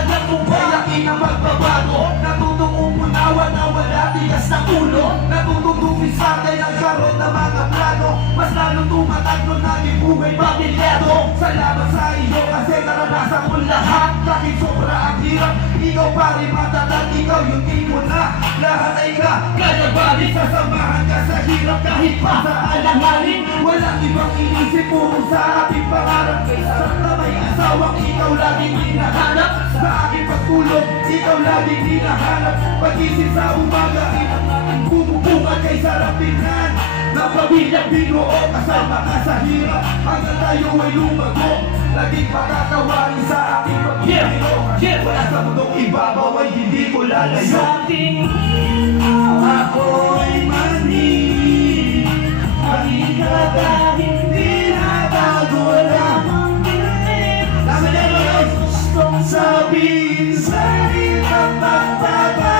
Alam mo ba, laki na magbabago. Natutong umunawa na wala tigas na ulo. Natutong dumisarte ng karoon na mga plano. Mas lalo tumataklo naging buhay pamilyado. Salamat sa iyo kasi naranasan mo lahat. Kahit sobra ang hirap, ikaw pa rin matatag. Ikaw yung di mo na lahat ay ka. Kaya balik sasamahan ka sa hirap kahit pa sa alanganin. Walang ibang inisip, puro sa ating pangarap. Sa may asawang ikaw laging hinahanap. Sa aking pagtulog, ikaw laging hinahanap. Pag-isip sa umaga, bumubunga kay sarap tingnan. Na pamilyang binuo, kasama ka sa hirap. Hanggang tayo ay lumago, laging makakawain sa aking pagkiro. Wala sa mundong ibabaw ay hindi ko lalayo. Sa ating ako'y mani, halika kahit di bago lang. Tama na yun, gustong sabihin sa'yo ang magpapalala.